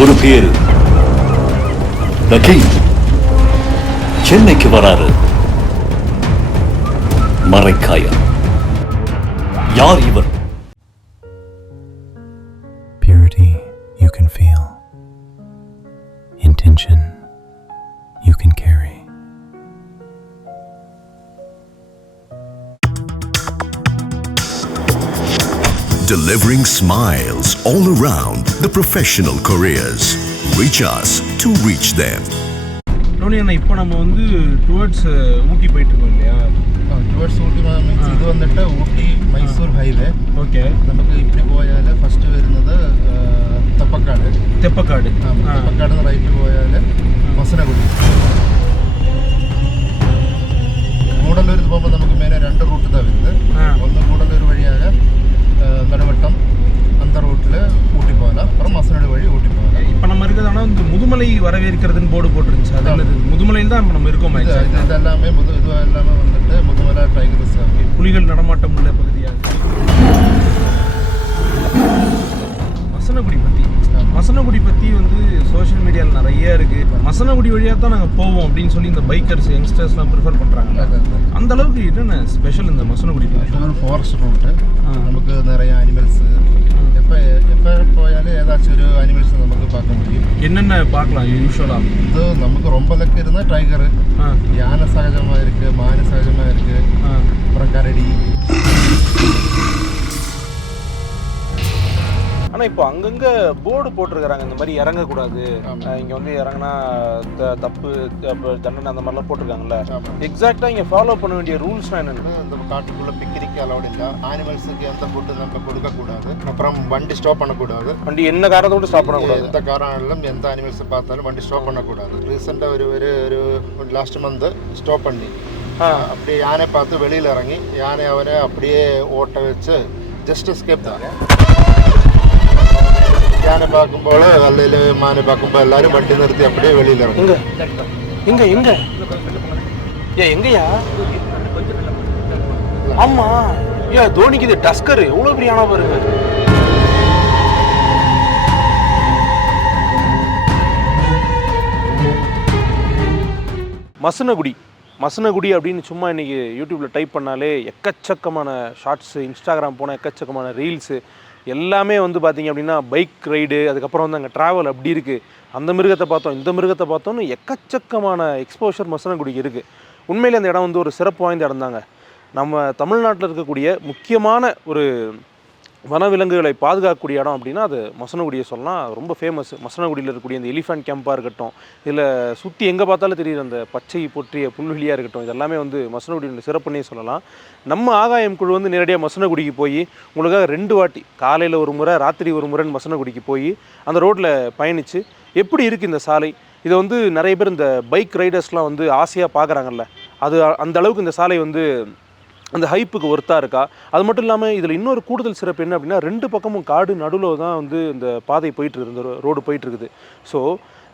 ஒரு பேரு the king சென்னைக்கு வராரு. மரைக்காயா. யார் இவர்? Purity you can feel. Intention you can carry. Delivering smiles all around the professional careers. Reach us to reach them. டோனியண்ணா, இப்போ நம்ம வந்து டுவர்ட்ஸ் ஊட்டி போயிட்டு இருக்கோம் இல்லையா? டுவர்ட்ஸ் ஊட்டி மீன்ஸ் இது வந்துட்டு ஊட்டி மைசூர் ஹைவே. ஓகே. നമുക്ക് இப்படி போയാൽ ഫസ്റ്റ് വരുന്നത് തെപ്പക്കാട്. തെപ്പക്കാട് റൈറ്റ് പോയാൽ മസനഗുഡി. കൂടല്ലൂർ പോകുമ്പോൾ നമുക്ക് മെയിൻ രണ്ട് റൂട്ട് தான் വരുന്നത്. ഒന്ന് കൂടല്ലൂർ വഴിயாக நடுவட்டம் அந்த ரூட்டில் ஊட்டி போகலாம். அப்புறம் மசனடு வழி ஊட்டி போகலாம். இப்போ நம்ம இருக்கிறதானா இந்த முதுமலை வரவேற்கிறதுன்னு போர்டு போட்டுருந்துச்சு. அதாவது முதுமலையில் தான் இப்போ நம்ம இருக்கோம். இது எல்லாமே இது எல்லாமே வந்துட்டு முதுமலை டைகர் ரிசர்வ். புலிகள் நடமாட்டம் உள்ள பகுதியாக மசனகுடி பற்றி வந்து சோஷியல் மீடியாவில் நிறைய இருக்குது. மசனகுடி வழியாக தான் நாங்கள் போவோம் அப்படின்னு சொல்லி இந்த பைக்கர்ஸ் யங்ஸ்டர்ஸ்லாம் ப்ரிஃபர் பண்ணுறாங்க. அந்த அளவுக்கு என்னென்ன ஸ்பெஷல் இந்த மசனகுடி? ஒரு ஃபாரஸ்ட் ரூட்டு. நமக்கு நிறைய அனிமல்ஸு எப்போ போயாலும் ஏதாச்சும் ஒரு அனிமல்ஸ் நமக்கு பார்க்க முடியும். என்னென்ன பார்க்கலாம் யூஸ்வலாக? இது நமக்கு ரொம்ப லக்கு இருந்தால் டைகரு, யானை சகஜமாக இருக்குது, மான் சகஜமாக இருக்குது, அப்புறம் கரடி. ஆனால் இப்போ அங்கங்கே போர்டு போட்டிருக்கிறாங்க இந்த மாதிரி இறங்கக்கூடாது, இங்கே வந்து இறங்கினா தப்பு தண்டனை அந்த மாதிரிலாம் போட்டிருக்காங்கல்ல. எக்ஸாக்டாக இங்கே ஃபாலோ பண்ண வேண்டிய ரூல்ஸ்லாம் என்னென்னா, இந்த காட்டுக்குள்ளே பிக்னிக் அலௌட் இல்லை, அனிமல்ஸுக்கு எந்த ஃபுட்டு நம்ம கொடுக்கக்கூடாது, அப்புறம் வண்டி ஸ்டாப் பண்ணக்கூடாது. வண்டி என்ன காரணத்தோடு ஸ்டாப் பண்ணக்கூடாது, எந்த காரணம் எந்த அனிமல்ஸை பார்த்தாலும் வண்டி ஸ்டாப் பண்ணக்கூடாது. ரீசெண்டாக ஒரு லாஸ்ட் மந்த் ஸ்டாப் பண்ணி அப்படியே யானை பார்த்து வெளியில் இறங்கி யானை அவரை அப்படியே ஓட்ட வச்சு ஜஸ்ட் எஸ்கேப் தான். யானை பார்க்கும்போது அல்லையில் மானை பார்க்கும்போது எல்லாரும் வண்டி நிறுத்தி அப்படியே வெளியில் இறங்குங்க. எங்கயா? ஆமா, ஏன் தோனிக்கு இது டஸ்கர் எவ்வளோ பெரிய யானை பாருங்க. மசனகுடி அப்படின்னு சும்மா இன்றைக்கி யூடியூப்பில் டைப் பண்ணாலே எக்கச்சக்கமான ஷார்ட்ஸு, இன்ஸ்டாகிராம் போனால் எக்கச்சக்கமான ரீல்ஸு எல்லாமே வந்து பார்த்திங்க அப்படின்னா பைக் ரைடு, அதுக்கப்புறம் வந்து அங்கே ட்ராவல் அப்படி இருக்குது. அந்த மிருகத்தை பார்த்தோம், இந்த மிருகத்தை பார்த்தோன்னு எக்கச்சக்கமான எக்ஸ்போஷர் மசனகுடிக்கு இருக்குது. உண்மையிலே அந்த இடம் வந்து ஒரு சிறப்பு வாய்ந்த இடம் தாங்க. நம்ம தமிழ்நாட்டில் இருக்கக்கூடிய முக்கியமான ஒரு வனவிலங்குகளை பாதுகாக்கக்கூடிய இடம் அப்படின்னா அது மசனகுடியை சொல்லலாம். ரொம்ப ஃபேமஸ். மசனகுடியில் இருக்கக்கூடிய இந்த எலிஃபண்ட் கேம்பாக இருக்கட்டும், இதில் சுற்றி எங்கே பார்த்தாலும் தெரியுற அந்த பச்சை பொற்றிய புல்வெளியாக இருக்கட்டும், இதெல்லாமே வந்து மசனகுடியோட சிறப்புன்னே சொல்லலாம். நம்ம ஆகாயம் குழு வந்து நேரடியாக மசனகுடிக்கு போய் உங்களுக்காக 2 வாட்டி, காலையில் ஒரு முறை, ராத்திரி ஒரு முறைன்னு மசனகுடிக்கு போய் அந்த ரோட்டில் பயணித்து எப்படி இருக்குது இந்த சாலை, இதை வந்து நிறைய பேர் இந்த பைக் ரைடர்ஸ்லாம் வந்து ஆசையாக பார்க்குறாங்கல்ல, அது அந்த அளவுக்கு இந்த சாலை வந்து அந்த ஹைப்புக்கு ஒர்த்தாக இருக்கா. அது மட்டும் இல்லாமல் இதில் இன்னொரு கூடுதல் சிறப்பு என்ன அப்படின்னா, 2 பக்கமும் காடு, நடுவில் தான் வந்து இந்த பாதை போயிட்டுருக்குது, இந்த ரோடு போயிட்டுருக்குது. ஸோ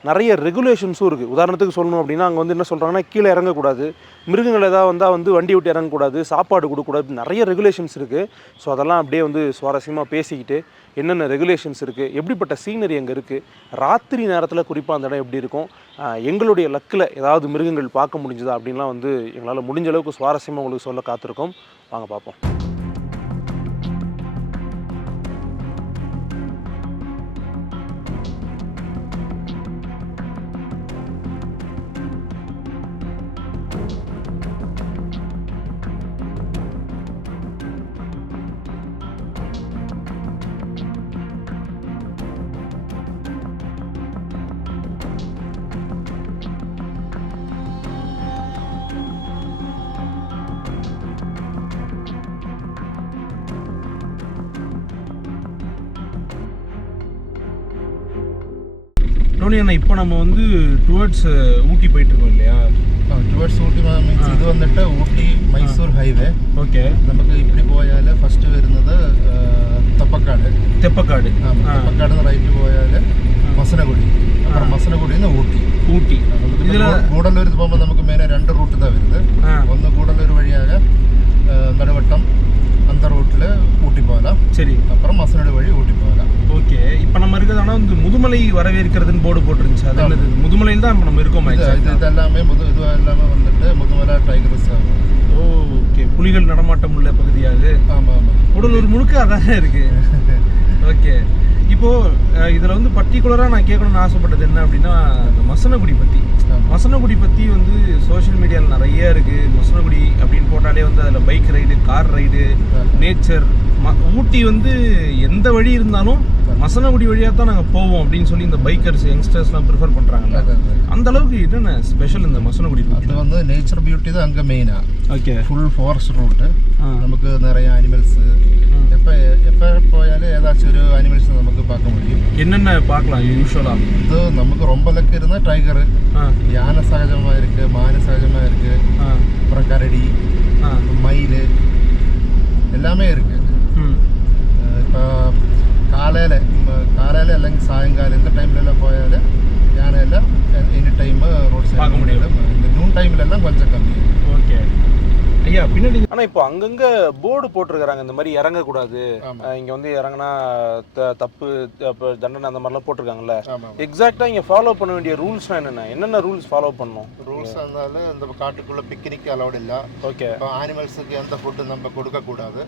நிறைய ரெகுலேஷன்ஸும் இருக்குது. உதாரணத்துக்கு சொல்லணும் அப்படின்னா, அங்கே வந்து என்ன சொல்கிறாங்கன்னா, கீழே இறங்கக்கூடாது, மிருகங்கள் ஏதாவது வந்தால் வந்து வண்டி விட்டு இறங்கக்கூடாது, சாப்பாடு கொடுக்கக்கூடாது, நிறைய ரெகுலேஷன்ஸ் இருக்குது. ஸோ அதெல்லாம் அப்படியே வந்து சுவாரஸ்யமாக பேசிக்கிட்டு என்னென்ன ரெகுலேஷன்ஸ் இருக்குது, எப்படிப்பட்ட சீனரி அங்கே இருக்குது, ராத்திரி நேரத்தில் குறிப்பாக அந்த இடம் எப்படி இருக்கும், எங்களுடைய லக்கில் ஏதாவது மிருகங்கள் பார்க்க முடிஞ்சுதா அப்படின்லாம் வந்து எங்களால் முடிஞ்ச அளவுக்கு சுவாரஸ்யமாக உங்களுக்கு சொல்ல காத்திருக்கோம். வாங்க பார்ப்போம். டோனியண்ணா, இப்போ நம்ம வந்து டுவர்ட்ஸ் ஊட்டி போயிட்டு இருக்கோம் இல்லையா? டுவர்ட்ஸ் ஊட்டி மீன்ஸ் இது வந்துட்டு ஊட்டி மைசூர் ஹைவே. ஓகே. നമുക്ക് இப்படி போயாൽ ഫസ്റ്റ് വരുന്നത് തെപ്പക്കാട്. തെപ്പക്കാട് റൈറ്റ് പോയാൽ മസനഗുഡി, அப்புறம் மசனகுடின்னு ஊட்டி. இதில் கூடலூர் போகும்போது நமக்கு மெயினாக 2 ரூட்டு தான் வருது. ஒன்று கூடலூர் வழியாக நடுவட்டம் அந்த ரூட்டில் ஊட்டி போகலாம். சரி. அப்புறம் மசனடு வழி ஊட்டி போகலாம். ஓகே. இப்போ நம்ம இருக்கிறதானா இந்த முதுமலை முதுமலை வரவேற்கிறதுன்னு போர்டு போட்டுருந்துச்சு. அது என்னது? முதுமலையில் தான் நம்ம இருக்கோமா? இது எல்லாமே இது எல்லாமே வந்துட்டு முதுமலை டைகர் ரிசர்வ். ஓகே, புலிகள் நடமாட்டம் உள்ள பகுதியாது. ஆமாம் ஆமாம், உடலூர் முழுக்க அதானே இருக்கு. ஓகே, இப்போது இதில் வந்து பர்டிகுலராக நான் கேட்கணும்னு ஆசைப்பட்டது என்ன அப்படின்னா, இந்த மசனகுடி பற்றி. மசனகுடி பற்றி வந்து சோஷியல் மீடியாவில் நிறைய இருக்குது. மசனகுடி அப்படின்னு போட்டாலே வந்து அதில் bike ride, car ride, nature. Ooty வந்து எந்த வழி இருந்தாலும் மசனகுடி வழியாக தான் நாங்கள் போவோம் அப்படின்னு சொல்லி இந்த பைக்கர்ஸ் யங்ஸ்டர்ஸ்லாம் ப்ரிஃபர் பண்ணுறாங்கல்ல. அந்த அளவுக்கு என்னென்ன ஸ்பெஷல் இந்த மசனகுடி? அது வந்து நேச்சர் பியூட்டி தான் அங்கே மெயினாக. Okay, full forest route. நமக்கு நிறைய அனிமல்ஸு எப்போ போயாலும் ஏதாச்சும் ஒரு அனிமல்ஸ் நமக்கு பார்க்க முடியும். என்னென்ன பார்க்கலாம் யூஸ்வலாக? இது நமக்கு ரொம்ப லக்கு இருந்தால் டைகரு, யானை சகஜமாக இருக்குது, மான் சகஜமாக இருக்குது, அப்புறம் கரடி, மயில் எல்லாமே இருக்குது. இப்போ காலையில் இல்லைங்க சாயங்காலம் இந்த டைம்லலாம் போயால் யானையெல்லாம் எனி டைமு ரோட் சைடு பார்க்க முடியும். இந்த நூன் டைம்லலாம் கொஞ்சம் கம்மி. ஓகே ஐயா, பின்னாடி ஆனால் இப்போ அங்கங்கே போர்டு போட்டிருக்கிறாங்க இந்த மாதிரி இறங்கக்கூடாது, இங்கே வந்து இறங்கினா தப்பு தண்டனை அந்த மாதிரிலாம் போட்டிருக்காங்கல்ல. எக்ஸாக்டாக இங்கே ஃபாலோ பண்ண வேண்டிய ரூல்ஸ்லாம் என்னென்ன ரூல்ஸ் ஃபாலோ பண்ணணும்? ரூல்ஸ் இருந்தாலும் இந்த காட்டுக்குள்ளே பிக்னிக் அலௌட் இல்லை. ஓகே, இப்போ அனிமல்ஸுக்கு எந்த ஃபுட்டு நம்ம கொடுக்கக்கூடாது.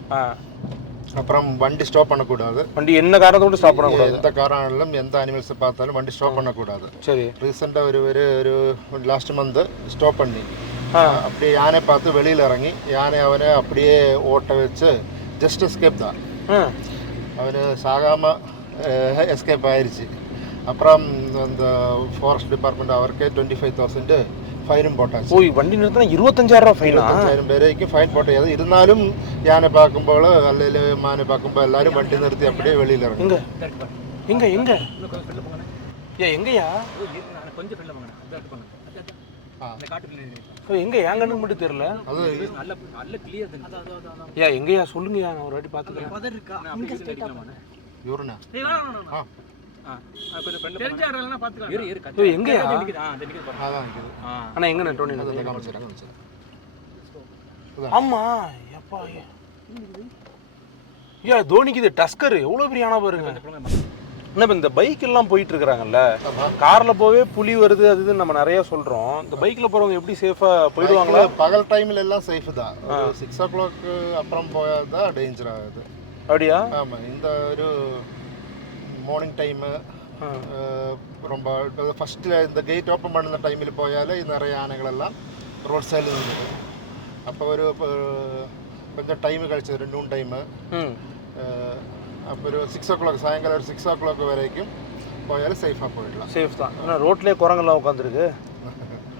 அப்புறம் வண்டி ஸ்டாப் பண்ணக்கூடாது. வண்டி என்ன காரணத்தோடு ஸ்டாப் பண்ணக்கூடாது. எந்த காரணம் எந்த அனிமல்ஸை பார்த்தாலும் வண்டி ஸ்டாப் பண்ணக்கூடாது. சரி, ரீசெண்டாக ஒரு லாஸ்ட் மந்த் ஸ்டாப் பண்ணி அப்படியே யானை பார்த்து வெளியில் இறங்கி யானை அவனை அப்படியே ஓட்ட வச்சு ஜஸ்ட் எஸ்கேப் தான். அவனு சாகாமல் எஸ்கேப் ஆயிடுச்சு. அப்புறம் அந்த ஃபாரஸ்ட் டிபார்ட்மெண்ட் அவருக்கு 25,000 ஃபைனும் போட்டாச்சு. ஓய், வண்டி நிறுத்தினா 25,000 ஃபைனா? 25,000 பேருக்கு ஃபைன் போட்டது. இருந்தாலும் யானை பார்க்கும்போது அல்ல மானை பார்க்கும்போது எல்லாரும் வண்டி நிறுத்தி அப்படியே வெளியில் இறங்க. எங்க எங்க எங்கயா எங்க ஏங்கன்னு மட்டும் தெரியல. எங்கயா சொல்லுங்கயா, நான் ஒரு வாட்டி பார்த்துக்கிறேன். எங்கயா? ஆனா எங்க டோனி? ஆமா, எப்பா ஐயா, தோனிக்கு இது டஸ்கர் எவ்வளவு பெரிய ஆனா பாருங்க. என்ன இந்த பைக் எல்லாம் போயிட்டு இருக்கிறாங்கல்ல, கார்ல போவே புலி வருது அது நம்ம நிறைய சொல்றோம். இந்த பைக்ல போறவங்க எப்படி சேஃபா போயிடுவாங்களா? பகல் டைம்ல எல்லாம் சேஃப் தான். 6 o'clock அப்புறம் போயாதான் டேஞ்சர் ஆகுது. அப்படியா? ஆமா, இந்த ஒரு மார்னிங் டைமு ரொம்ப ஃபர்ஸ்ட்ல இந்த கேட் ஓப்பன் பண்ணுற டைமில் போயாலே நிறைய யானைகள் எல்லாம் ரோட் சைடில் இருந்தது. அப்போ ஒரு கொஞ்சம் டைமு கழிச்சது, 2 டைமு. அப்போ ஒரு 6 o'clock சாயங்காலம் ஒரு 6 o'clock வரைக்கும் போயாலும் சேஃபாக போயிடலாம். சேஃப் தான். ஆனால் ரோட்லேயே குரங்கெல்லாம் உட்காந்துருக்கு.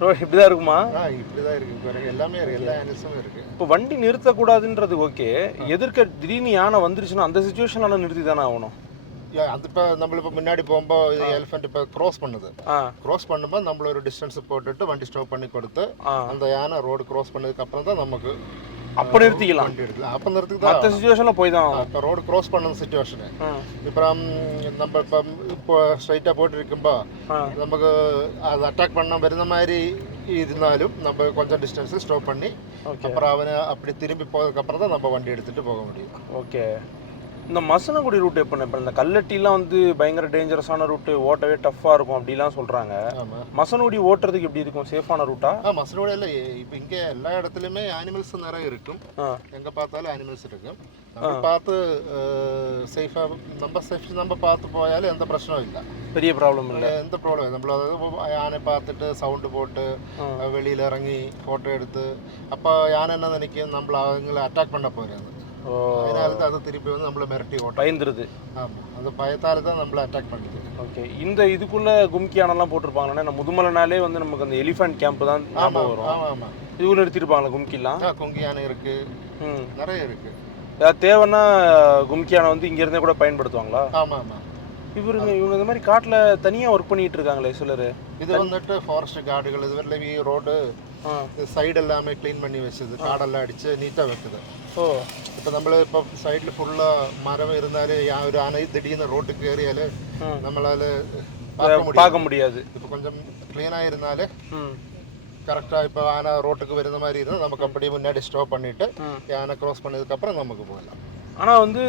ரோட் இப்படி தான் இருக்குமா? இப்படி தான் இருக்குது. குரங்கு எல்லாமே இருக்குது, எல்லா அனிமல்ஸும் இருக்குது. இப்போ வண்டி நிறுத்தக்கூடாதுன்றது ஓகே, எதிர்க்க திடீர்னு யானை வந்துருச்சுன்னா அந்த சுச்சுவேஷனில் நிறுத்தி தானே ஆகணும். அது இப்போ நம்ம இப்போ முன்னாடி போகும்போது இது எலிஃபென்ட் இப்போ க்ராஸ் பண்ணுது. க்ராஸ் பண்ணும்போது நம்மள ஒரு டிஸ்டன்ஸ் போட்டுட்டு வண்டி ஸ்டாப் பண்ணி கொடுத்து அந்த யானை ரோடு க்ராஸ் பண்ணதுக்கு அப்புறம் தான் நமக்கு அப்போ நிறுத்திக்கலாம். வண்டி எடுக்கலாம். அப்போ நிறுத்திக்கலாம். மற்ற சுச்சுவேஷனில் போய் தான் இப்போ ரோடு க்ராஸ் பண்ண சுச்சுவேஷனு. இப்போ நம்ம இப்போ ஸ்ட்ரைட்டாக போட்டு இருக்கும்போ நமக்கு அது அட்டாக் பண்ண வருന്ന மாதிரி இருந்தாலும் நம்ம கொஞ்சம் டிஸ்டன்ஸு ஸ்டாப் பண்ணி அப்புறம் அவனை அப்படி திரும்பி போகிறதுக்கப்புறம் தான் நம்ம வண்டி எடுத்துகிட்டு போக முடியும். ஓகே, இந்த மசனகுடி ரூட் எப்போ இப்போ இந்த கல்லட்டிலாம் வந்து பயங்கர டேஞ்சரஸான ரூட்டு, ஓட்டவே டஃப்பாக இருக்கும் அப்படிலாம் சொல்கிறாங்க. மசனகுடி ஓட்டுறதுக்கு எப்படி இருக்கும்? சேஃபான ரூட்டா? மசனகுடி இல்லை, இப்போ இங்கே எல்லா இடத்துலையுமே அனிமல்ஸ் நிறைய இருக்கும். எங்கே பார்த்தாலும் அனிமல்ஸ் இருக்கும். நம்ம பார்த்து சேஃபாக நம்ம பார்த்து போயாலும் எந்த பிரச்சனையும் இல்லை. பெரிய ப்ராப்ளம் இல்லை, எந்த ப்ராப்ளம் இல்லை. நம்மள அதாவது யானை பார்த்துட்டு சவுண்டு போட்டு வெளியில் இறங்கி ஃபோட்டோ எடுத்து அப்போ யானை என்ன நினைக்கும், நம்மள அவங்களை அட்டாக் பண்ண போகிறாங்க. அதனால தான் அது திருப்பி வந்து நம்மளை மிரட்டி ஓட்ட பயந்துருது. ஆமாம், அந்த பயத்தால் தான் நம்மளை அட்டாக் பண்ணுது. ஓகே, இந்த இதுக்குள்ளே கும்கியானெல்லாம் போட்டிருப்பாங்களே, நம்ம முதுமலைனாலே வந்து நமக்கு அந்த எலிஃபென்ட் கேம்ப் தான் வரும். ஆமாம், இதுக்குள்ளே எடுத்திருப்பாங்களா கும்கிலாம்? கும்கி யானை இருக்குது, நிறைய இருக்குது. ஏதாவது தேவைன்னா கும்கி யானை வந்து இங்கேருந்தே கூட பயன்படுத்துவாங்களா? ஆமாம். இவங்க இந்த மாதிரி காட்டில் தனியாக ஒர்க் பண்ணிட்டு இருக்காங்களே சிலர். இது வந்துட்டு ஃபாரஸ்ட் கார்டுகள் இதுவரையிலும் ரோடு சைடு எல்லாமே க்ளீன் பண்ணி வச்சது, காடெல்லாம் அடித்து நீட்டாக வைக்குது. இப்போ நம்மள இப்போ சைடில் ஃபுல்லாக மரம் இருந்தாலும் ஒரு ஆனை திடீர்னு ரோட்டுக்கு ஏறியால் நம்மளால் பார்க்க முடியாது. இப்போ கொஞ்சம் க்ளீனாக இருந்தாலே கரெக்டாக இப்போ யானை ரோட்டுக்கு வருந்த மாதிரி இருந்தால் நமக்கு அப்படியே முன்னாடி ஸ்டாப் பண்ணிவிட்டு யானை க்ராஸ் பண்ணதுக்கப்புறம் நமக்கு போகலாம். ஆனால் வந்து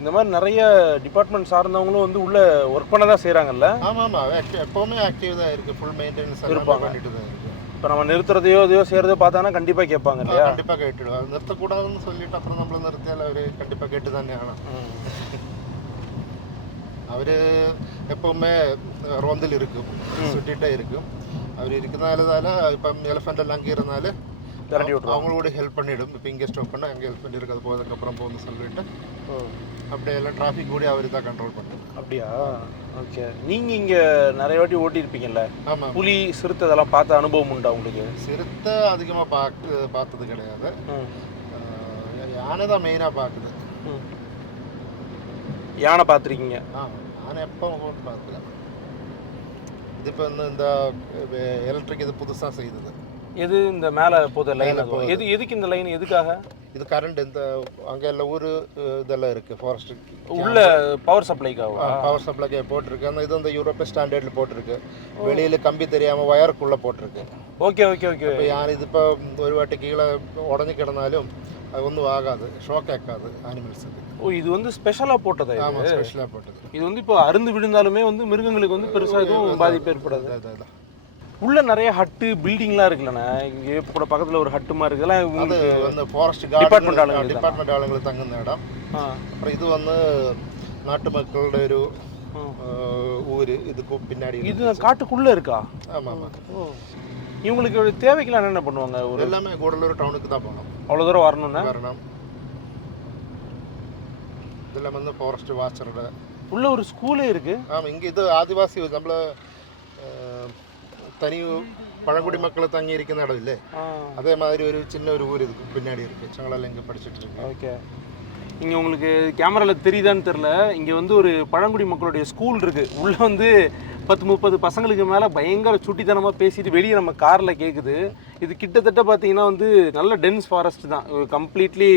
இந்த மாதிரி நிறைய டிபார்ட்மெண்ட் சார்ந்தவங்களும் வந்து உள்ள ஒர்க் பண்ண தான் செய்கிறாங்கல்ல? ஆமாம் எப்போவுமே ஆக்டிவ் தான் இருக்குது, ஃபுல் மெயின்டெனன்ஸ் இருப்பாங்க. பண்ணிட்டு தான் இருக்குது. இப்போ நம்ம நிறுத்துறதையோ இதையோ செய்கிறதோ பார்த்தாங்கன்னா கண்டிப்பாக கேட்பாங்க இல்லையா? கண்டிப்பாக கேட்டுடுவாங்க. நிறுத்தக்கூடாதுன்னு சொல்லிட்டு அப்புறம் நம்மள நிறுத்தியால் அவர் கண்டிப்பாக கேட்டு தானே ஆகணும். அவர் எப்போவுமே ரோந்தில் இருக்கும், சுட்டிகிட்டே இருக்கும். அவர் இருக்கிறதால இப்போ எலிஃபெண்ட் எல்லாம் அங்கே இருந்தாலும் அவங்களோட ஹெல்ப் பண்ணிவிடும். இப்போ இங்கே ஸ்டாப் பண்ணால் அங்கே ஹெல்ப் பண்ணியிருக்கு, அது போகிறதுக்கப்புறம் போகணும்னு சொல்லிட்டு அப்படியே எல்லாம் டிராஃபிக் கூட அவர் தான் கண்ட்ரோல் பண்ணுவோம். அப்படியா? ஓகே. நீங்கள் இங்கே நிறைய வாட்டி ஓட்டியிருப்பீங்கல்ல? ஆமாம். புலி சிறுத்தை இதெல்லாம் பார்த்த அனுபவம் உண்டா உங்களுக்கு? சிறுத்தை அதிகமாக பார்த்தது கிடையாது, யானை தான் மெயினாக பார்க்குது. யானை பார்த்துருக்கீங்க? யானை எப்போ பார்க்கல. இது இப்போ இந்த எலக்ட்ரிக் இது புதுசாக செய்தது. எது இந்த மேலே போத லைன்? எதுக்கு இந்த லைன்? எதுக்காக? இது கரண்ட் இந்த அங்கே எல்லாம் ஊர் இதெல்லாம் இருக்குது, ஃபாரஸ்ட் உள்ள பவர் சப்ளைக்காக பவர் சப்ளைக்காக போட்டிருக்கு. அந்த இது வந்து யூரோப்பிய ஸ்டாண்டர்டில் போட்டிருக்கு, வெளியில் கம்பி தெரியாமல் வயருக்குள்ளே போட்டிருக்கு. Okay okay okay. இப்போ யார் இது இப்போ ஒரு வாட்டி கீழே உடஞ்சி கிடந்தாலும் அது ஒன்றும் ஆகாது, ஷாக் ஆக்காது அனிமல்ஸுக்கு. ஓ, இது வந்து ஸ்பெஷலாக போட்டதா? ஆமாம், ஸ்பெஷலாக போட்டது. இது வந்து இப்போ அருந்து விழுந்தாலுமே வந்து மிருகங்களுக்கு வந்து பெருசாக எதுவும் பாதிப்பு ஏற்படாது. அதுதான். உள்ள நிறைய ஹட்டு பில்டிங்லாம் இருக்குல்லண்ணா, இங்கே கூட பக்கத்தில் ஒரு ஹட்டு மாதிரி இருக்குல்ல, அது வந்து ஃபாரஸ்ட் டிபார்ட்மெண்ட் ஆளுங்களுக்கு தங்குന്ന இடம். அப்புறம் இது வந்து நாட்டு மக்களுடைய ஒரு ஊர். இதுக்கு பின்னாடி இது காட்டுக்குள்ளே இருக்கா? ஆமாம் ஆமாம். இவங்களுக்கு தேவைக்கெல்லாம் என்னென்ன பண்ணுவாங்க? ஒரு எல்லாமே கூடலூர் டவுனுக்கு தான் போகணும். அவ்வளோ தூரம் வரணும். இதெல்லாம் வந்து ஃபாரஸ்ட் வாட்சரோட உள்ள ஒரு ஸ்கூலே இருக்கு. ஆமாம், இங்கே இது ஆதிவாசி நம்மள தனி பழங்குடி மக்கள் தங்கி இருக்கிற இடம் இல்லை, அதே மாதிரி ஒரு சின்ன ஒரு ஊர் இதுக்கு பின்னாடி இருக்குது. சங்களால் இங்கே படிச்சுட்டு இருக்கு. ஓகே. இங்கே உங்களுக்கு கேமராவில் தெரியுதான்னு தெரில, இங்கே வந்து ஒரு பழங்குடி மக்களுடைய ஸ்கூல் இருக்குது. உள்ளே வந்து 10-30 பசங்களுக்கு மேலே பயங்கர சுட்டித்தனமாக பேசிட்டு வெளியே நம்ம காரில் கேட்குது. இது கிட்டத்தட்ட பார்த்தீங்கன்னா வந்து நல்ல டென்ஸ் ஃபாரஸ்ட் தான், கம்ப்ளீட்லி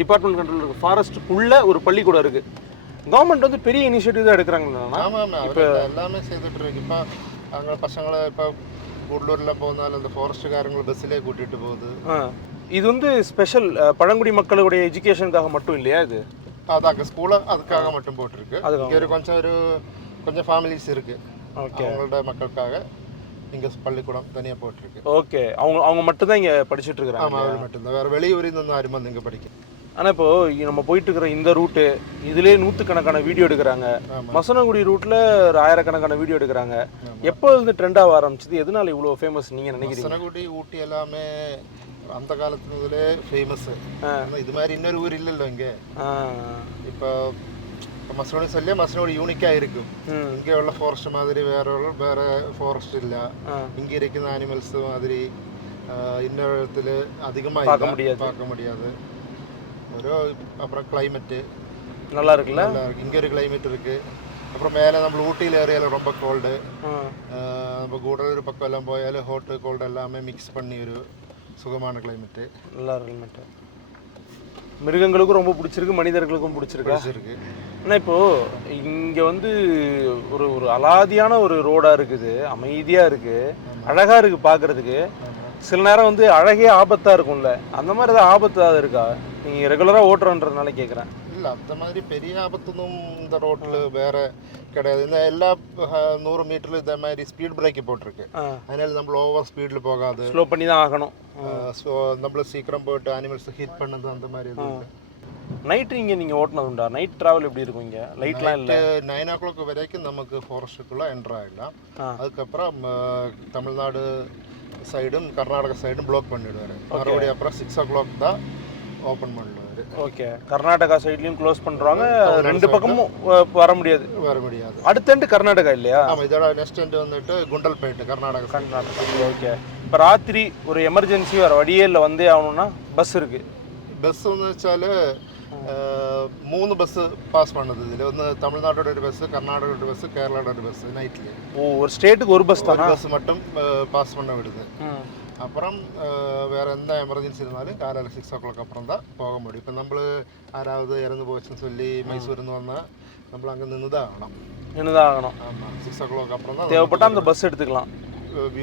டிபார்ட்மெண்ட் கண்ட்ரோல் இருக்குது. ஃபாரஸ்ட்டுக்குள்ளே ஒரு பள்ளிக்கூடம் இருக்குது. கவர்மெண்ட் வந்து பெரிய இனிஷியேட்டிவ் தான் எடுக்கிறாங்களா? ஆமாம், இப்போ எல்லாமே செய்துட்டு இருக்கு. இப்போ அங்கே பசங்களை இப்போ கூடலூரில் போனாலும் அந்த ஃபாரஸ்ட்டுக்காரங்களை பஸ்ஸிலே கூட்டிகிட்டு போகுது. இது வந்து ஸ்பெஷல் பழங்குடி மக்களுடைய எஜுகேஷனுக்காக மட்டும் இல்லையா? இது அதாங்க ஸ்கூலை அதுக்காக மட்டும் போட்டிருக்கு. இங்கே கொஞ்சம் ஃபேமிலிஸ் இருக்குது, அவங்களோட மக்களுக்காக இங்கே பள்ளிக்கூடம் தனியாக போட்டிருக்கு. ஓகே. அவங்க மட்டும்தான் இங்கே படிச்சுட்டு இருக்கிறாங்க? ஆமாம், அவர் மட்டும்தான். வேறு வெளியூரில் இருந்து யாரும் வந்து இங்கே படிக்க. ஆனால் இப்போது நம்ம போயிட்டு இருக்கிற இந்த ரூட்டு இதுலேயே 100கணக்கான வீடியோ எடுக்கிறாங்க. மசனகுடி ரூட்டில் ஒரு 1000கணக்கான வீடியோ எடுக்கிறாங்க. எப்போ இருந்து ட்ரெண்டாக ஆரம்பிச்சது? எதனால இவ்வளோ ஃபேமஸ் நீங்கள் நினைக்கிறீங்க? மசனகுடி ஊட்டி எல்லாமே அந்த காலத்து முதலே ஃபேமஸ்ஸு. இது மாதிரி இன்னொரு ஊர் இல்லைல்ல இங்கே. இப்போ மசனோடி சொல்லியே மசனோடி யூனிக்காக இருக்கும். இங்கே உள்ள ஃபாரஸ்ட் மாதிரி வேறு ஃபாரஸ்ட் இல்லை. இங்கே இருக்கிற அனிமல்ஸ் மாதிரி இன்னொரு இடத்துல அதிகமாக பார்க்க முடியாது. ஒரு அப்புறம் கிளைமேட்டு நல்லா இருக்குல்ல? இங்கே ஒரு கிளைமேட் இருக்குது. அப்புறம் மேலே நம்ம ஊட்டியில் ஏரியாவில் ரொம்ப கோல்டு. நம்ம கூடலூர் பக்கம் எல்லாம் போயாலும் ஹோட்டு கோல்டு எல்லாமே மிக்ஸ் பண்ணி ஒரு சுகமான கிளைமேட்டு, நல்லா கிளைமேட்டு. மிருகங்களுக்கும் ரொம்ப பிடிச்சிருக்கு, மனிதர்களுக்கும் பிடிச்சிருக்கு. ஆனால் இப்போது இங்கே வந்து ஒரு அலாதியான ஒரு ரோடாக இருக்குது, அமைதியாக இருக்குது, அழகாக இருக்குது பார்க்குறதுக்கு. சில நேரம் வந்து அழகே ஆபத்தாக இருக்கும்ல, அந்த மாதிரி ஏதாவது ஆபத்தாக இருக்கா? நீங்கள் ரெகுலராக ஓட்டுறன்றதுனால கேட்குறேன். இல்லை, அந்த மாதிரி பெரிய ஆபத்தும் இந்த ரோட்டில் வேறு கிடையாது. இந்த எல்லா 100 மீட்டரில் இந்த மாதிரி ஸ்பீட் பிரேக்கு போட்டிருக்கு. அதனால நம்ம ஓவர் ஸ்பீடில் போகாது, ஸ்லோ பண்ணி தான் ஆகணும். ஸோ நம்மள சீக்கிரம் போய்ட்டு அனிமல்ஸ் ஹிட் பண்ணது அந்த மாதிரி எதுவும். நைட்டு நீங்கள் ஓட்டினது உண்டா? நைட் ட்ராவல் எப்படி இருக்கும் இங்கே? லைட்லாம் இல்லை. 9 o'clock வரைக்கும் நமக்கு ஃபாரஸ்ட்டுக்குள்ளே என்ட்ரு ஆகிடலாம். அதுக்கப்புறம் தமிழ்நாடு சைடும் கர்நாடகா சைடும் ப்ளாக் பண்ணிவிடுவார். மறுபடியும் அப்புறம் 6 o'clock தான் ஓப்பன் பண்ணுவார். ஓகே. கர்நாடகா சைட்லையும் க்ளோஸ் பண்ணுறாங்க, 2 பக்கமும் வர முடியாது. அடுத்த கர்நாடகா இல்லையா? ஆமாம், இதோட நெக்ஸ்ட் எண்டு வந்துட்டு குண்டல்பேட்டு கர்நாடகா. ஓகே. இப்போ ராத்திரி ஒரு எமர்ஜென்சி வேறு வழியே இல்லை, வந்தே ஆகணும்னா பஸ் இருக்குது. பஸ் வந்து வச்சால் 3 பஸ்ஸு பாஸ் பண்ணுது. இதில் வந்து தமிழ்நாட்டோட ஒரு பஸ்ஸு, கர்நாடகோட பஸ்ஸு, கேரளாவோட ஒரு பஸ்ஸு நைட்லேயே. ஒரு ஸ்டேட்டுக்கு ஒரு பஸ் தான், பஸ் மட்டும் பாஸ் பண்ண விடுது. அப்புறம் வேறு எந்த எமர்ஜென்சி இருந்தாலும் காலையில் 6 o'clock அப்புறம் தான் போக முடியும். இப்போ நம்ம யாராவது இறந்து போச்சுன்னு சொல்லி மைசூர்ந்து வந்தால் நம்ம அங்கே நின்று தான் ஆகணும். ஆமாம், 6 o'clock அப்புறம் தான் தேவைப்பட்டால் அந்த பஸ் எடுத்துக்கலாம்.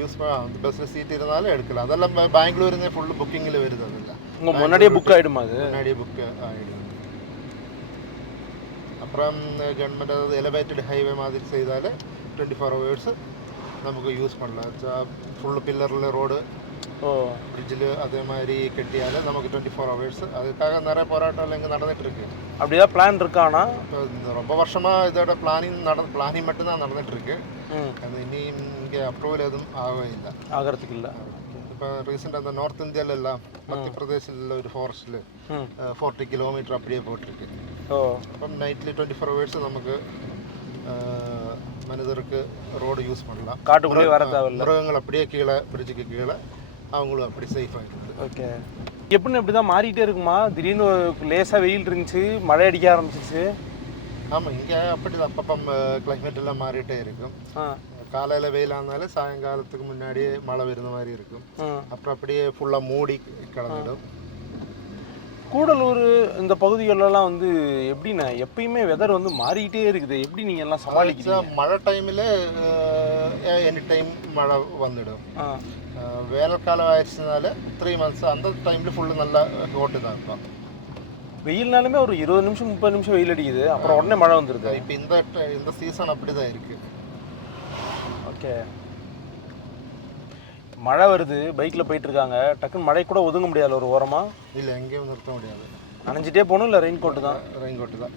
யூஸ் அந்த பஸ்ஸில் சீட் இருந்தாலும் எடுக்கலாம். அதெல்லாம் பெங்களூருந்தே ஃபுல்லு புக்கிங்கில் வருது. அதில் உங்கள் முன்னாடியே புக் ஆகிடுமா? அது முன்னாடியே புக் ஆகிடும். அப்புறம் கவர்மெண்ட் அதாவது எலிவேட்டட் ஹைவே மாதிரி செய்தால் 24 hours நமக்கு யூஸ் பண்ணலாம். ஃபுல்லு பில்லரில் ரோடு பிரிட்ஜில் அதே மாதிரி கட்டியால் நமக்கு 24 hours. அதுக்காக நிறைய போராட்டம் இங்கே நடந்துகிட்ருக்கு. அப்படிதான் பிளான் இருக்கானா? இப்போ ரொம்ப வருஷமாக இதோட பிளானிங் மட்டும்தான் நடந்துகிட்ருக்கு. அது இனியும் இங்கே அப்ரூவல் எதுவும் ஆகவே ஆகிறதுக்கு இல்லை. இப்போ ரீசெண்டாக அந்த நார்த் இந்தியாவிலெல்லாம் மத்திய பிரதேசில் ஒரு ஃபாரஸ்ட்டில் 40 kilometer அப்படியே போட்டிருக்கு. അപ്പം நைட்லி 24 hours நமக்கு மனிதருக்கு ரோடு யூஸ் பண்ணலாம். காட்டுக்குள்ளே வர தேவையில்லை. மிருகங்கள் அப்படியே கீழே பிரிட்ஜுக்கு கீழே அவங்களும் அப்படி சேஃபாக இருக்குது. ஓகே. எப்படின்னு இப்படி தான் மாறிட்டே இருக்குமா? திடீர்னு லேசாக வெயில் இருந்துச்சு, மழை அடிக்க ஆரம்பிச்சிச்சு. ஆமாம், இங்கே அப்படி தான் அப்பப்போ கிளைமேட் எல்லாம் மாறிட்டே இருக்கும். காலையில் வெயிலானாலும் சாயங்காலத்துக்கு முன்னாடியே மழை வருந்த மாதிரி இருக்கும். அப்புறம் அப்படியே ஃபுல்லாக மூடி கிளம்பிடும். கூடலூர் இந்த பகுதிகளெல்லாம் வந்து எப்படின்னா எப்பயுமே வெதர் வந்து மாறிக்கிட்டே இருக்குது. எப்படி நீங்கள் எல்லாம் சமாளிக்கிறீங்க? மழை டைமில் எனி டைம் மழை வந்துடும். வேனல்காலம் ஆயிடுச்சுனால 3 months அந்த டைமில் ஃபுல்லு நல்லா ஹோட்டு தான் இருக்கும். வெயில்னாலுமே ஒரு 20 நிமிஷம் 30 நிமிஷம் வெயில் அடிக்குது, அப்புறம் உடனே மழை வந்துடுது. இப்போ இந்த சீசன் அப்படி தான் இருக்குது. ஓகே. மழை வருது, பைக்கில் போயிட்டுருக்காங்க, டக்குன்னு மழை கூட ஒதுங்க முடியாது ஒரு ஓரமாக? இல்லை, எங்கேயும் நிறுத்த முடியாது. நனைஞ்சிட்டே போகணும். இல்லை ரெயின் கோட்டு தான்? ரெயின் கோட்டு தான்.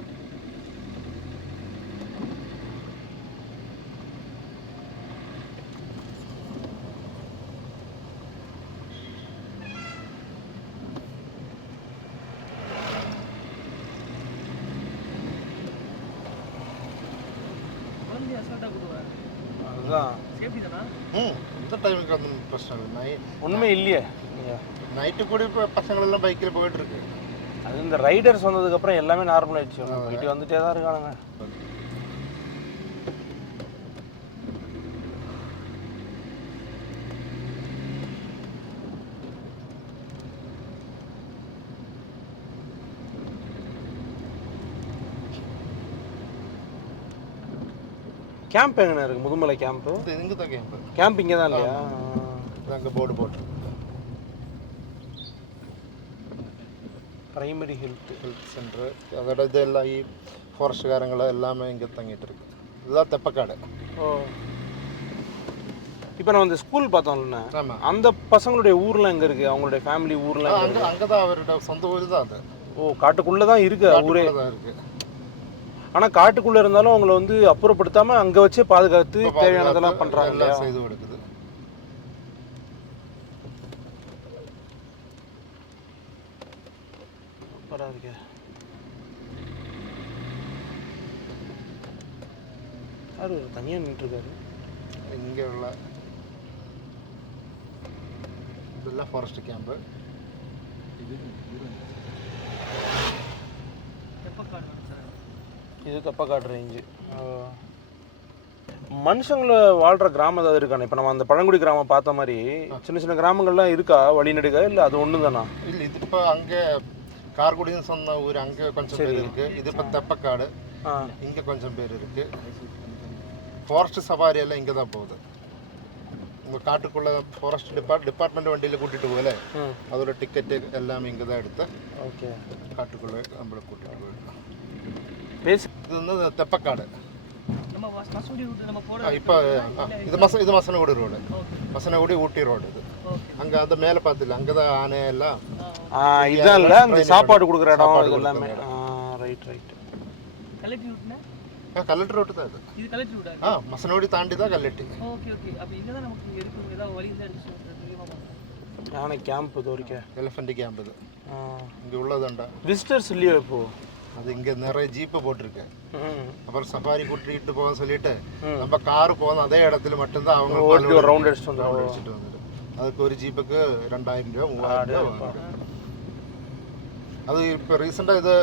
அதுதான் இந்த டைமுக்கு வந்து பிரச்சனை இல்லை. ஒன்றுமே இல்லையே. நைட்டு கூட இப்போ பசங்களெல்லாம் பைக்கில் போயிட்டுருக்கு. அது இந்த ரைடர்ஸ் வந்ததுக்கப்புறம் எல்லாமே நார்மல் ஆகிடுச்சு. போயிட்டு வந்துட்டே தான் இருக்கானுங்க. கேம்ப் எங்கே இருக்குது? முதுமலை கேம்ப்பு இங்கே தான் கேம்ப்பு. கேம்ப் இங்கே தான் இல்லையா? அங்கே போர்டு போட்டு பிரைமரி ஹெல்த் சென்டரு அதோட இது எல்லாம் ஃபாரஸ்ட்காரங்களை எல்லாமே இங்கே தங்கிட்டு இருக்கு. இதுதான் தெப்பக்காடு. இப்போ நம்ம இந்த ஸ்கூல் பார்த்தோம்ல, அந்த பசங்களுடைய ஊர்லாம் எங்கே இருக்குது? அவங்களுடைய ஃபேமிலி ஊர்லாம் அங்கே தான் அவரோட சொந்த ஊர் தான் அது. காட்டுக்குள்ளே தான் இருக்குது ஊரே தான் இருக்குது. ஆனால் காட்டுக்குள்ளே இருந்தாலும் அவங்கள வந்து அப்புறப்படுத்தாமல் அங்கே வச்சே பாதுகாத்து தேவையானதெல்லாம் பண்ணுறாங்க, எல்லாம் செய்து கொடுக்குது. யாரு தனியாக நின்றுருக்காரு? இங்கே உள்ள இதெல்லாம் ஃபாரஸ்ட் கேம்பு. இது தெப்பக்காடு ரேஞ்சு. மனுஷங்களை வாழ்கிற கிராமம் ஏதாவது இருக்கானே? இப்போ நம்ம அந்த பழங்குடி கிராமம் பார்த்த மாதிரி சின்ன சின்ன கிராமங்கள்லாம் இருக்கா வழிநடுக? இல்லை அது ஒன்று தானா? இல்லை, இது இப்போ அங்கே கார்குடின்னு சொன்ன ஊர் அங்கே கொஞ்சம் பேர் இருக்குது. இது இப்போ தெப்பக்காடு, இங்கே கொஞ்சம் பேர் இருக்குது. ஃபாரஸ்ட் சஃபாரி எல்லாம் இங்கே தான் போகுது. உங்கள் காட்டுக்குள்ளே ஃபாரஸ்ட் டிபார்ட்மெண்ட் வண்டியில் கூட்டிகிட்டு போகல, அதோட டிக்கெட்டு எல்லாமே இங்கே தான் எடுத்து ஓகே காட்டுக்குள்ளே நம்மளை கூட்டிகிட்டு போயிடலாம். இது வந்து தெப்பக்காடு. இப்போ இது மசனகுடி ரோடு, மசனகுடி ஊட்டி ரோடு. இது அங்கே அந்த மேலே பார்த்துல அங்கே தான் ஆனை எல்லாம் இதான் இல்லை அந்த சாப்பாடு கொடுக்குற இடம் இது எல்லாமே. Right right. கல்லட்டி ரோட்டு தான் இது. மசனகுடி தாண்டி தான் கல்லட்டி. யானை கேம்ப் இது வரைக்கும் எலிஃபண்ட் கேம்ப் இது இங்கே உள்ளதுண்டா. விசிட்டர்ஸ் இல்லையோ இப்போ? அது இங்கே நிறைய ஜீப்பு போட்டிருக்கு. அப்புறம் சஃபாரி கூட்டிகிட்டு போக சொல்லிட்டு நம்ம காரு போகணும் அதே இடத்துல மட்டும்தான் அவங்க ரவுண்ட் அடிச்சுட்டு வந்துட்டு அதுக்கு ஒரு ஜீப்புக்கு 2000 ரூபா 3000 ரூபா. அது இப்போ ரீசெண்டாக இது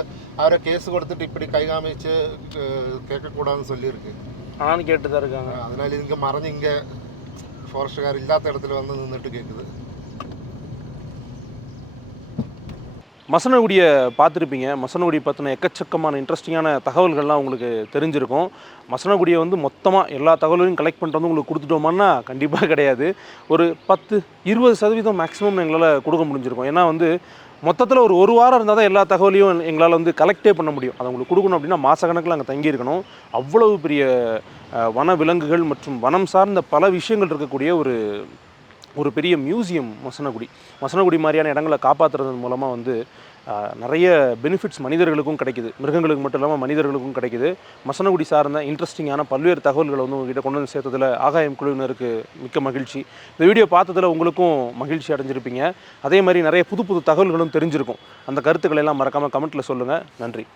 அவரை கேஸ் கொடுத்துட்டு இப்படி கை காமிச்சு கேட்கக்கூடாதுன்னு சொல்லியிருக்கு. ஆனால் கேட்டு தான் இருக்காங்க. அதனால இங்கே மறைஞ்சு இங்கே ஃபாரஸ்ட்கார் இல்லாத இடத்துல வந்து நின்றுட்டு கேட்குது. மசனகுடியை பார்த்துருப்பீங்க. மசனகுடி பற்றின எக்கச்சக்கமான இன்ட்ரெஸ்டிங்கான தகவல்கள்லாம் உங்களுக்கு தெரிஞ்சிருக்கும். மசனகுடியை வந்து மொத்தமாக எல்லா தகவல்களையும் கலெக்ட் பண்ணிட்டு வந்து உங்களுக்கு கொடுத்துட்டோமான்னா கண்டிப்பாக கிடையாது. ஒரு 10-20% மேக்ஸிமம் எங்களால் கொடுக்க முடிஞ்சிருக்கும். ஏன்னா வந்து மொத்தத்தில் ஒரு வாரம் இருந்தால் தான் எல்லா தகவலையும் எங்களால் வந்து கலெக்டே பண்ண முடியும். அதை உங்களுக்கு கொடுக்கணும் அப்படின்னா மாதக்கணக்கில் அங்கே தங்கியிருக்கணும். அவ்வளவு பெரிய வன விலங்குகள் மற்றும் வனம் சார்ந்த பல விஷயங்கள் இருக்கக்கூடிய ஒரு பெரிய மியூசியம் மசனகுடி மாதிரியான இடங்களை காப்பாற்றுறது மூலமாக வந்து நிறைய பெனிஃபிட்ஸ் மனிதர்களுக்கும் கிடைக்குது, மிருகங்களுக்கு மட்டும் இல்லாமல் மனிதர்களுக்கும் கிடைக்குது. மசனகுடி சார்ந்த இன்ட்ரெஸ்டிங்கான பல்வேறு தகவல்களை வந்து உங்ககிட்ட கொண்டு வந்து சேர்த்ததில் ஆகாயம் குழுவினருக்கு மிக்க மகிழ்ச்சி. இந்த வீடியோ பார்த்ததில் உங்களுக்கும் மகிழ்ச்சி அடைஞ்சிருப்பீங்க. அதே மாதிரி நிறைய புது தகவல்களும் தெரிஞ்சிருக்கும். அந்த கருத்துக்களை எல்லாம் மறக்காமல் கமெண்ட்டில் சொல்லுங்கள். நன்றி.